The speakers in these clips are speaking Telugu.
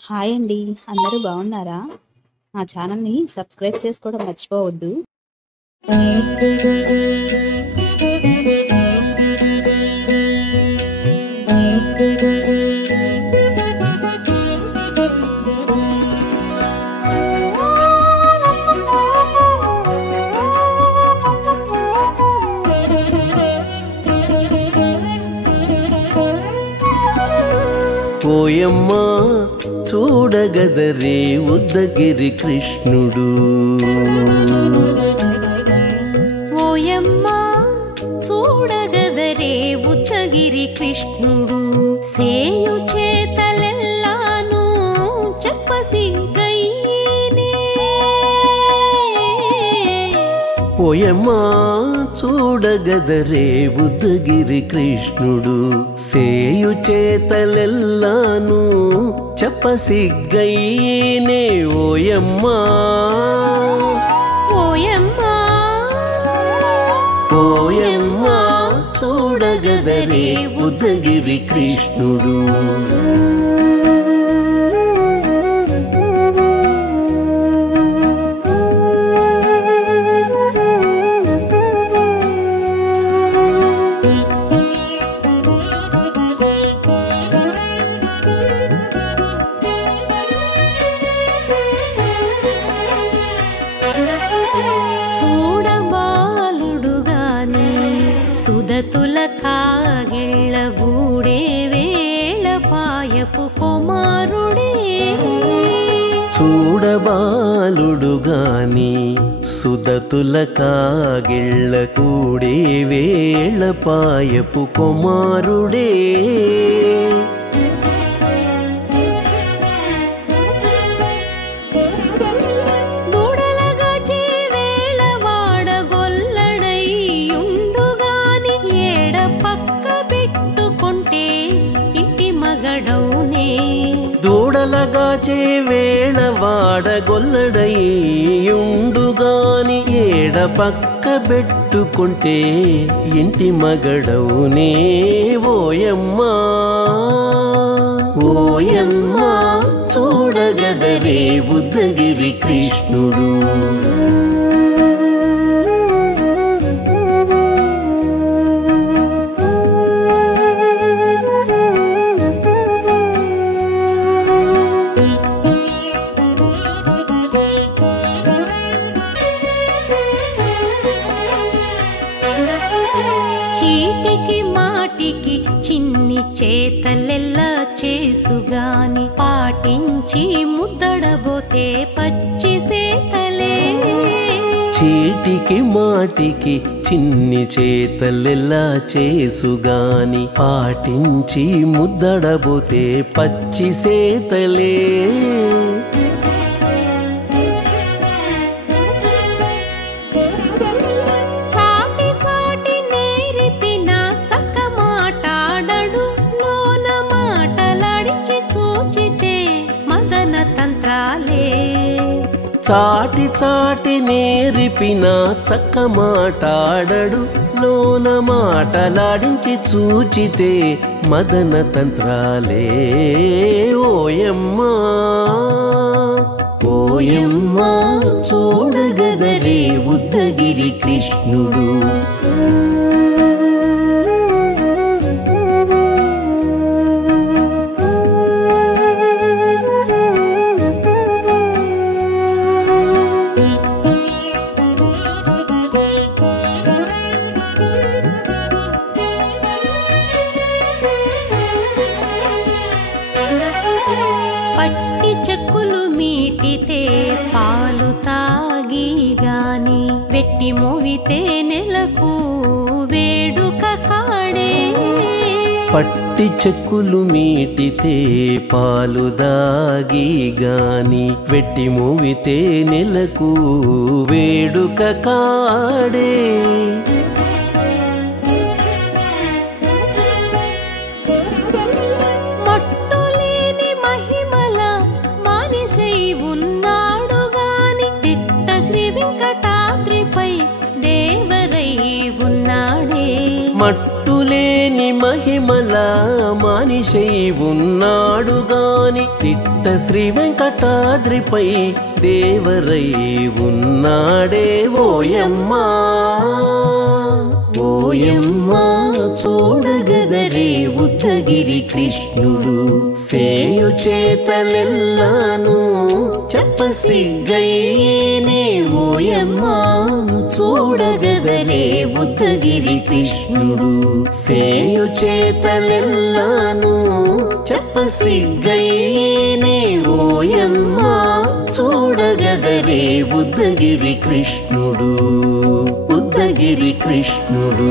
హాయ్ అండి. అందరూ బాగున్నారా? మా ఛానల్‌ని సబ్స్క్రైబ్ చేసుకోవడం మర్చిపోవద్దు. ఓయమ్మా చూడగదరే ఉద్దగిరి కృష్ణుడు. ఓయమ్మా చూడగదరే ఉద్దగిరి కృష్ణుడు. సేయు చేతలెల్లాను చెప్పసిగ్గయ్యేనే. ఓయమ్మా చూడగదరే ఉద్దగిరి కృష్ణుడు. సేయు చేతలెల్లాను చెప్పసిగ్గయ్యేనే. ఓయమ్మా ఓయమ్మా ఓయమ్మా చూడగదరే ఉద్దగిరి కృష్ణుడు. చూడబాలుడుగాని సుదతుల కాగిళ్ళ గూడే వేళ పాయపు కుమారుడే. చూడబాలుడుగాని సుదతుల కాగిళ్ళ కూడే వేళ పాయపు కుమారుడే. దూడలగాచే వేళ వాడగొల్లడయ్యుండుగాని ఏడ పక్క పెట్టుకుంటే ఇంటి మగడౌనే. దూడలగాచే వేళ వాడగొల్లడయ్యుండుగాని ఏడ పక్క పెట్టుకుంటే ఇంటి మగడవునే. ఓయమ్మా ఓయమ్మా చూడగదరే ఉద్దగిరి కృష్ణుడు. చీటికి మాటికి చిన్ని చేతలెల్లా చేసుగాని పాటించి ముద్దడబోతే పచ్చి సేతలే. చీటికి మాటికి చిన్ని చేతలెల్లా చేసుగాని పాటించి ముద్దడబోతే పచ్చి సేతలే. చాటి చాటి నేర్పిన చక్క మాటాడడు లోన మాటలాడించి చూచితే మదన తంత్రాలే. చాటి చాటి నేర్పిన చక్క మాటాడడు లోన మాటలాడించి చూచితే మదన తంత్రాలే. ఓయమ్మా ఓయమ్మా చూడగదరే ఉద్దగిరి కృష్ణుడు. పట్టి చెక్కులు మీటితే పాలు తాగి గాని వెట్టి మోవితే నెలకు వేడుక కాడే. పట్టి చెక్కులు మీటితే పాలు దాగి గాని వెట్టి మూవితే నెలకు వేడుక కాడే. మట్టులేని మహిమల మానిషై ఉన్నాడు గాని తిట్ట శ్రీ వెంకటాద్రిపై దేవరై ఉన్నాడే. మట్టులేని మహిమల మనిషై ఉన్నాడు గాని తిట్ట దిట్ట శ్రీ వెంకటాద్రిపై దేవరై ఉన్నాడే ఓయమ్మా ఓయమ్మా చూడగదరే ఉద్దగిరి కృష్ణుడు సేయు చేతలెల్లాను చెప్పసిగ్గయ్యేనే ఓయమ్మా చూడగదరే ఉద్దగిరి కృష్ణుడు సేయు చేతలెల్లాను చెప్పసిగ్గయ్యేనే ఓయమ్మా చూడగదరే ఉద్దగిరి కృష్ణుడు ఉద్దగిరి కృష్ణుడు.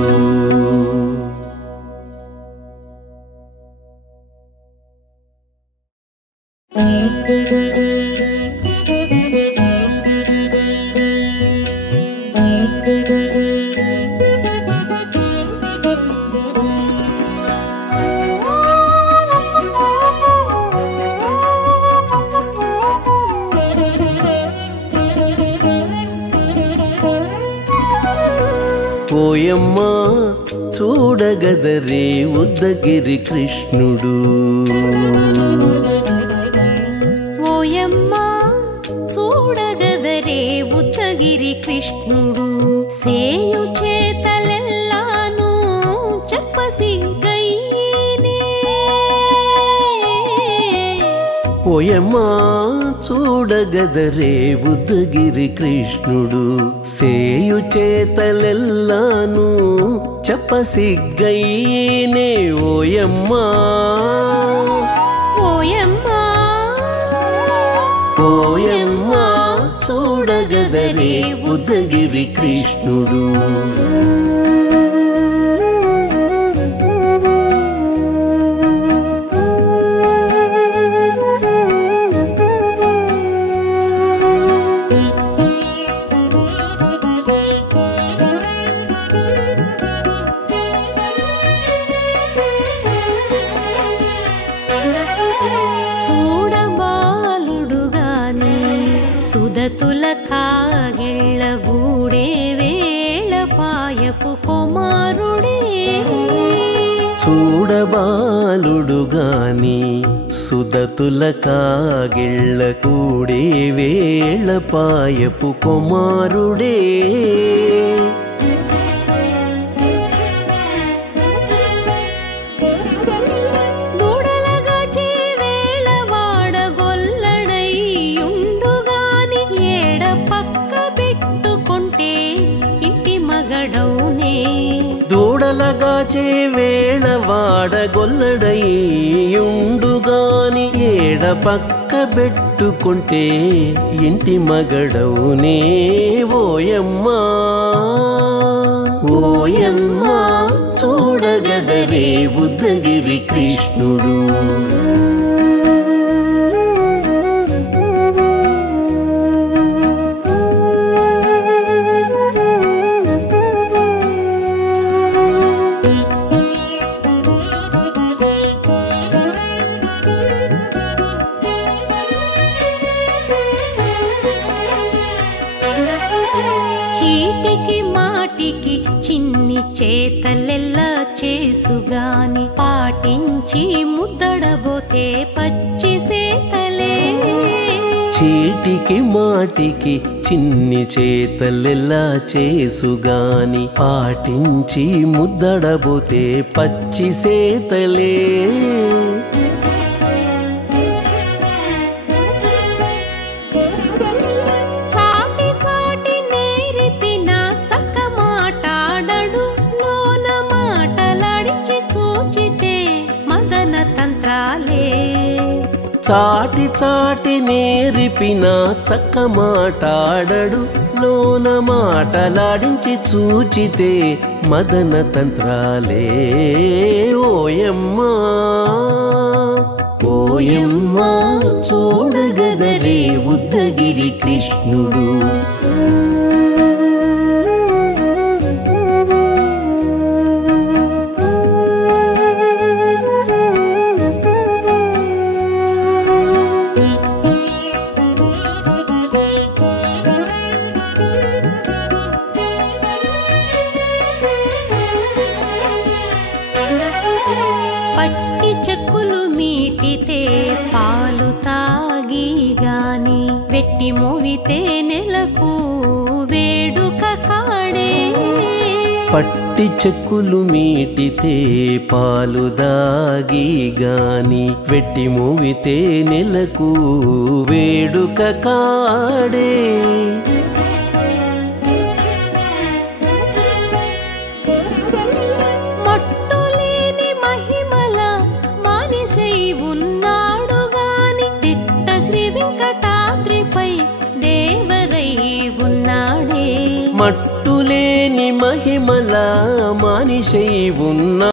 ఓయమ్మా చూడగదరే ఉద్దగిరి కృష్ణుడు ఓయమ్మా చూడగదరే ఉద్దగిరి కృష్ణుడు సేయు చేతలెల్లాను చెప్పసిగ్గయ్యేనే ఓయమ్మా చూడగదరే ఉద్దగిరి కృష్ణుడు సేయు చేతలెల్లాను చెప్పసిగ్గయ్యేనే ఓయమ్మా ఓయమ్మా ఓయమ్మా చూడగదరే ఉద్దగిరి కృష్ణుడు. సుదతుల కాగిళ్ళ గూడే వేళ పాయపు కుమారుడే చూడబాలుడు గాని సుదతుల కాగిళ్ళ కూడే వేళ పాయపు కుమారుడే దూడలగాచే వేళ వాడగొల్లడయ్యుండుగాని ఏడ పక్క పెట్టుకుంటే ఇంటి మగడవునే ఓయమ్మా ఓయమ్మా చూడగదరే ఉద్దగిరి కృష్ణుడు. చీటికి మాటికి చిన్ని చేతలెల్లా చేసుగాని పాటించి ముద్దడబోతే పచ్చి సేతలే చీటికి మాటికి చిన్ని చేతలెల్లా చేసుగాని పాటించి ముద్దడబోతే పచ్చి సేతలే చాటి చాటి నేర్పిన చక్క మాటాడడు లోన మాటలాడించి చూచితే మదన తంత్రాలే ఓయమ్మా ఓయమ్మా చూడగదరే ఉద్దగిరి కృష్ణుడు. పట్టి చెక్కులు మీటితే పాలు తా మోవితే నెలకు వేడుక కాడే పట్టి చెక్కులు మీటితే పాలు దాగి గాని వెట్టి మోవితే నెలకు వేడుక కాడే మట్టులేని మహిమల మానిషై ఉన్నాడు గాని తిట్ట శ్రీ వెంకటాద్రిపై దేవరై ఉన్నాడే మట్టులేని మహిమల మానిషై ఉన్న